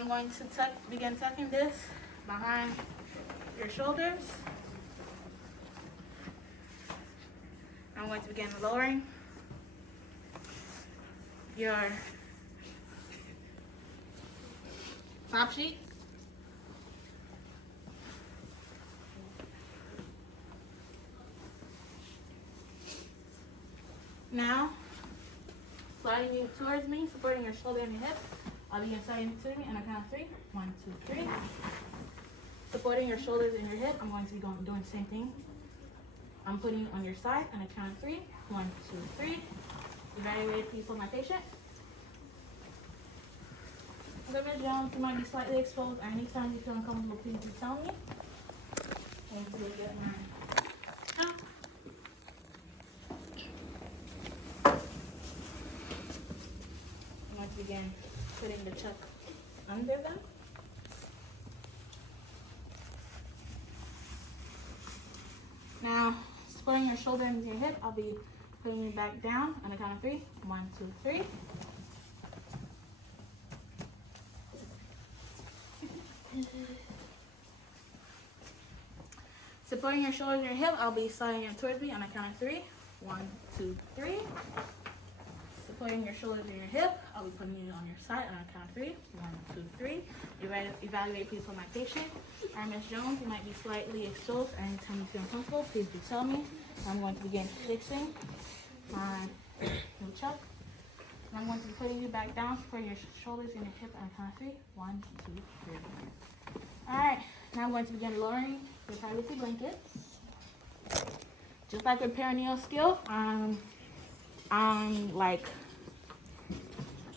I'm going to begin tucking this behind your shoulders. I'm going to begin lowering your top sheet. Now, sliding you towards me, supporting your shoulder and your hip. I'll begin sliding to me on a count of 3. 1, 2, 3. Supporting your shoulders and your hip. I'm going to be doing the same thing. I'm putting on your side on a count of 3. 1, 2, 3. Evaluate, please, for my patient. Ms. Jones, you might be slightly exposed. Anytime you feel uncomfortable, please do tell me. And to get my count. I'm going to begin putting the chuck under them. Now, supporting your shoulder and your hip, I'll be putting you back down on the count of 3. 1, 2, 3. Supporting your shoulders and your hip, I'll be sliding them towards me on the count of 3. 1, 2, 3. Supporting your shoulders and your hip, I'll be putting you on your side on a count of 3. 1, 2, 3. Evaluate, please, for my patient. All right, Ms. Jones, you might be slightly exposed. Anytime you feel uncomfortable, please do tell me. I'm going to begin fixing my new chuck. And I'm going to be putting you back down, supporting your shoulders and your hip on a count of 3. 1, 2, 3. All right, now I'm going to begin lowering your privacy blanket. Just like with perineal skill, I'm like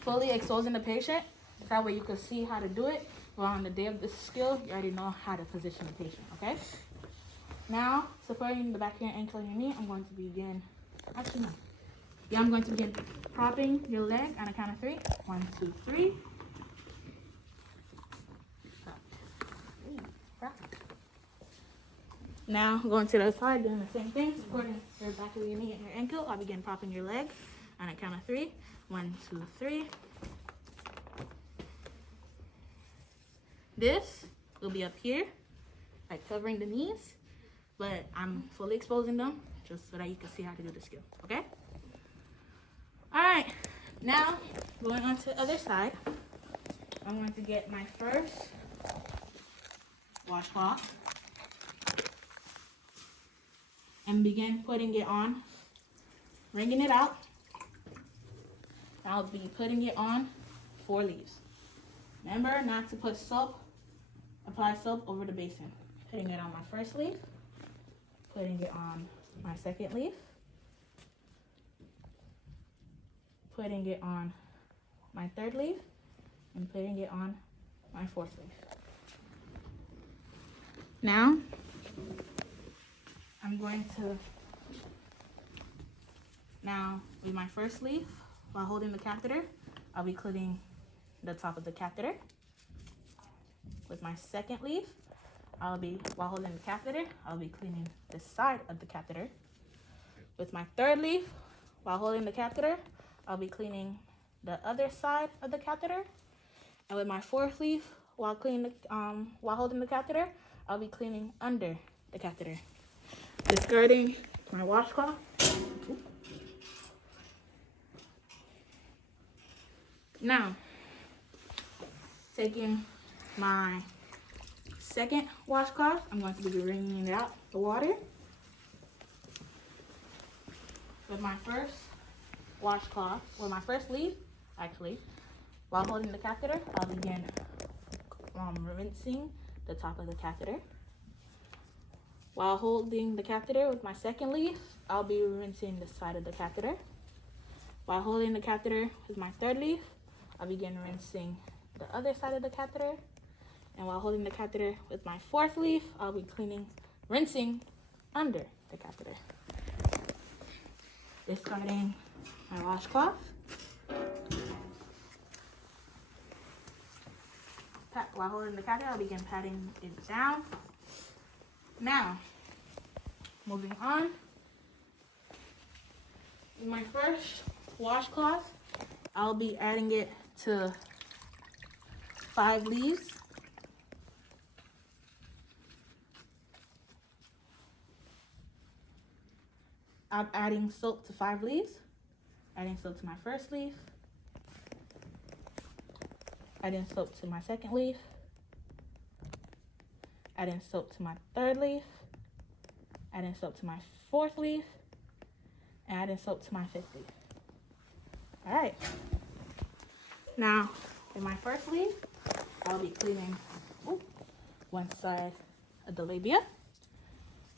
fully exposing the patient. That way you can see how to do it. Well, on the day of this skill, you already know how to position the patient, okay? Now, supporting the back of your ankle and your knee, I'm going to begin, actually no. Yeah, I'm going to begin propping your leg on a count of 3. 1, 2, 3. Now, going to the other side, doing the same thing, supporting your back of your knee and your ankle. I'll begin propping your leg on a count of 3. 1, 2, 3. This will be up here, like covering the knees, but I'm fully exposing them just so that you can see how to do the skill, okay? All right, now going on to the other side, I'm going to get my first washcloth and begin putting it on, wringing it out. I'll be putting it on 4 leaves. Remember not to put soap, apply soap over the basin. Putting it on my first leaf, putting it on my second leaf, putting it on my third leaf, and putting it on my fourth leaf. Now, I'm going to, with my first leaf, while holding the catheter, I'll be cleaning the top of the catheter. With my second leaf, while holding the catheter, I'll be cleaning the side of the catheter. With my third leaf, while holding the catheter, I'll be cleaning the other side of the catheter. And with my fourth leaf, while holding the catheter, I'll be cleaning under the catheter. Discarding my washcloth. Now, taking my second washcloth, I'm going to be wringing it out the water. With my first washcloth, with my first leaf, actually, while holding the catheter, I'll begin rinsing the top of the catheter. While holding the catheter with my second leaf, I'll be rinsing the side of the catheter. While holding the catheter with my third leaf, I'll begin rinsing the other side of the catheter. And while holding the catheter with my fourth leaf, I'll be rinsing under the catheter. Discarding my washcloth. While holding the catheter, I'll begin patting it down. Now, moving on. In my first washcloth, I'll be adding it to 5 leaves. I'm adding soap to 5 leaves. Adding soap to my first leaf. Adding soap to my second leaf. Adding soap to my third leaf. Adding soap to my fourth leaf. And adding soap to my fifth leaf. All right. Now, in my first leaf, I'll be cleaning one side of the labia.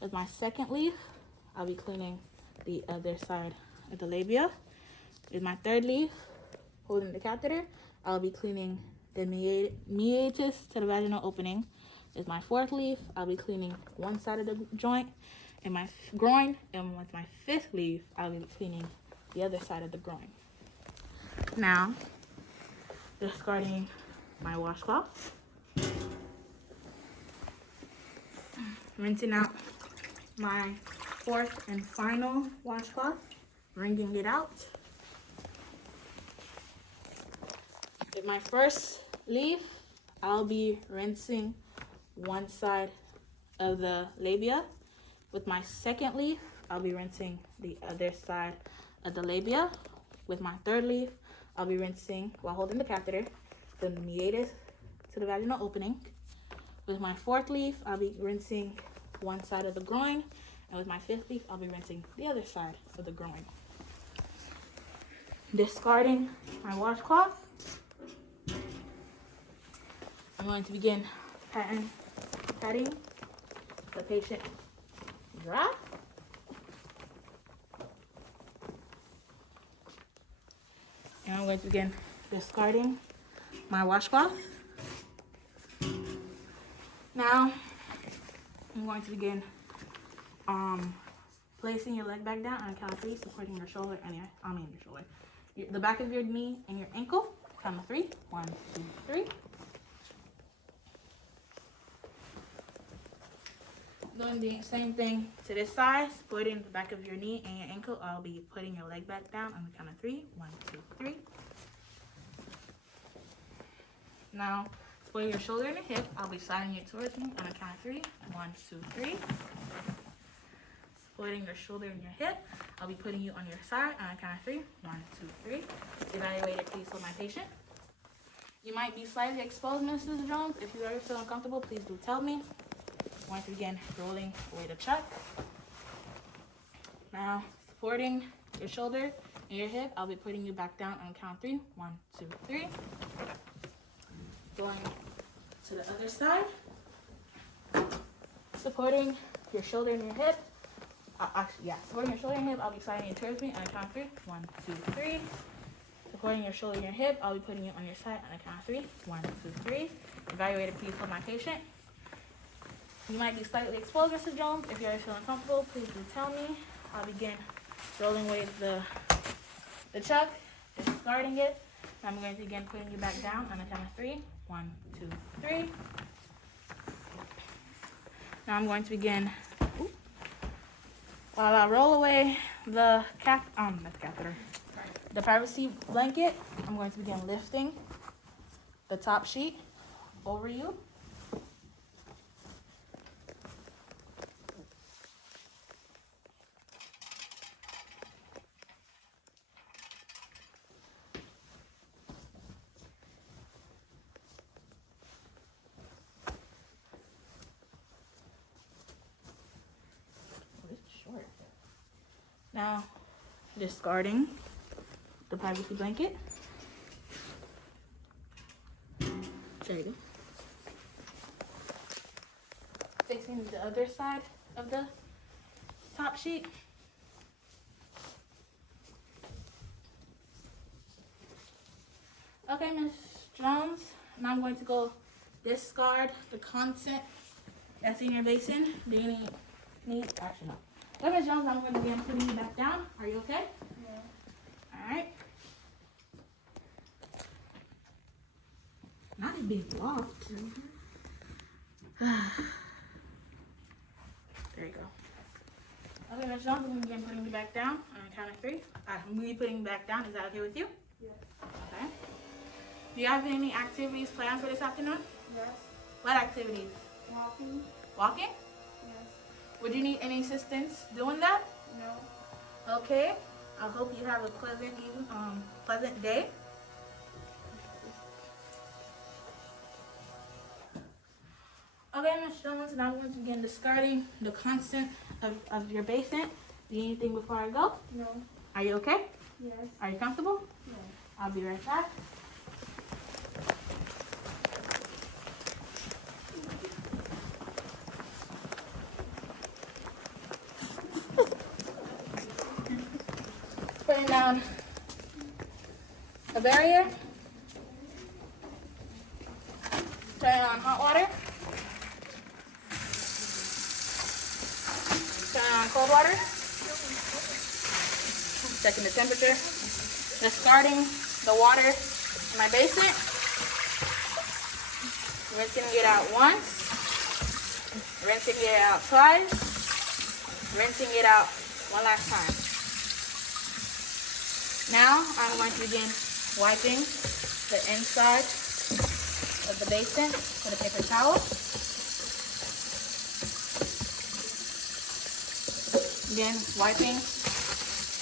With my second leaf, I'll be cleaning the other side of the labia. With my third leaf, holding the catheter, I'll be cleaning the meatus to the vaginal opening. With my fourth leaf, I'll be cleaning one side of the joint and my groin. And with my fifth leaf, I'll be cleaning the other side of the groin. Now, discarding my washcloth. Rinsing out my fourth and final washcloth. Wringing it out. With my first leaf, I'll be rinsing one side of the labia. With my second leaf, I'll be rinsing the other side of the labia. With my third leaf, I'll be rinsing, while holding the catheter, the meatus to the vaginal opening. With my fourth leaf, I'll be rinsing one side of the groin. And with my fifth leaf, I'll be rinsing the other side of the groin. Discarding my washcloth, I'm going to begin patting the patient dry. And I'm going to begin discarding my washcloth. Now, I'm going to begin placing your leg back down on count of 3, supporting your shoulder and the back of your knee and your ankle. Count of 3. 1, 2, 3. Doing the same thing to this side, supporting the back of your knee and your ankle. I'll be putting your leg back down on the count of 3. 1, 2, 3. Now, supporting your shoulder and your hip, I'll be sliding it towards me on the count of 3. 1, 2, 3. Supporting your shoulder and your hip, I'll be putting you on your side on the count of 3. 1, 2, 3. Evaluate it, please, for my patient. You might be slightly exposed, Mrs. Jones. If you ever feel uncomfortable, please do tell me. Once again, rolling away the chuck. Now, supporting your shoulder and your hip, I'll be putting you back down on count 3. 1, 2, 3. Going to the other side. Supporting your shoulder and your hip. Supporting your shoulder and hip, I'll be sliding you towards me on the count of 3. 1, 2, 3. Supporting your shoulder and your hip, I'll be putting you on your side on the count of 3. 1, 2, 3. Evaluate it, please, for my patient. You might be slightly exposed, Mrs. Jones. If you're feeling comfortable, please do tell me. I'll begin rolling away the chuck, discarding it. I'm going to begin putting you back down on the count of 3. 1, 2, 3. Now I'm going to begin, while I roll away the catheter, the privacy blanket, I'm going to begin lifting the top sheet over you. Now, discarding the privacy blanket. There you go. Fixing the other side of the top sheet. Okay, Ms. Jones, now I'm going to go discard the content that's in your basin. Do you need actually no. Okay, Ms. Jones, I'm going to begin putting you back down. Are you okay? Yeah. All right. Not a big block. There you go. Okay, Ms. Jones, I'm going to begin putting you back down on the count of 3. I'm going to be putting you back down. Is that okay with you? Yes. Okay. Do you have any activities planned for this afternoon? Yes. What activities? Walking? Walking? Yes. Would you need any assistance doing that? No. Okay. I hope you have a pleasant day. Okay, Ms. Jones, now I'm going to begin discarding the constant of your basement. Do you need anything before I go? No. Are you okay? Yes. Are you comfortable? Yes. I'll be right back. Putting down a barrier. Turning on hot water. Turning on cold water. Checking the temperature. Discarding the water in my basement. Rinsing it out once. Rinsing it out twice. Rinsing it out one last time. Now I'm going to begin wiping the inside of the basin with a paper towel. Again, wiping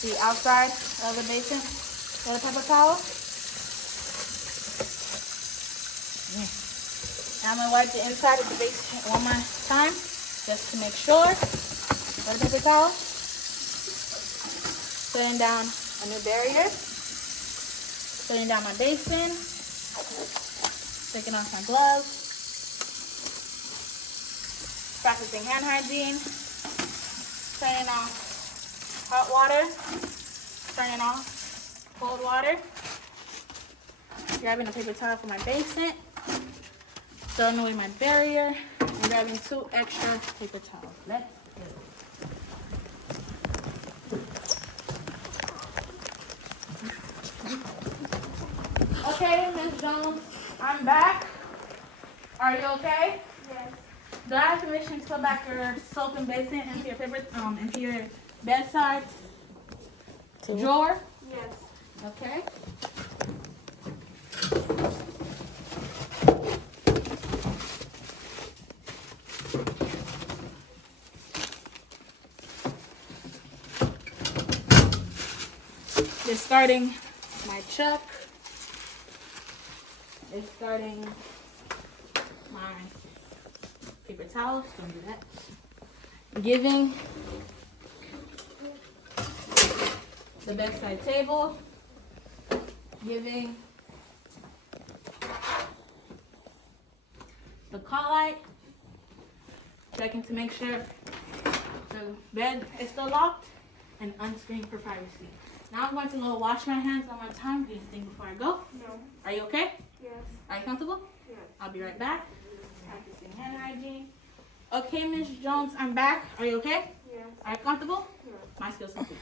the outside of the basin with a paper towel. Now I'm going to wipe the inside of the basin one more time just to make sure with a paper towel. Putting down a new barrier. Putting down my basin. Taking off my gloves. Practicing hand hygiene. Turning off hot water. Turning off cold water. Grabbing a paper towel for my basement. Throwing away my barrier. And grabbing 2 extra paper towels. Let's go. Okay, Ms. Jones, I'm back. Are you okay? Yes. Do I have permission to put back your soap and basin into your into your bedside drawer? Yes. Okay. Discarding my chuck. Discarding my paper towels. Don't do that. Giving the bedside table. Giving the call light. Checking to make sure the bed is still locked and unscreened for privacy. Now I'm going to go wash my hands one more time. Do you think before I go? No. Are you okay? Yes. Are you comfortable? Yes. I'll be right back. Practicing hand hygiene. Okay, Ms. Jones, I'm back. Are you okay? Yes. Are you comfortable? Yes. My skills complete.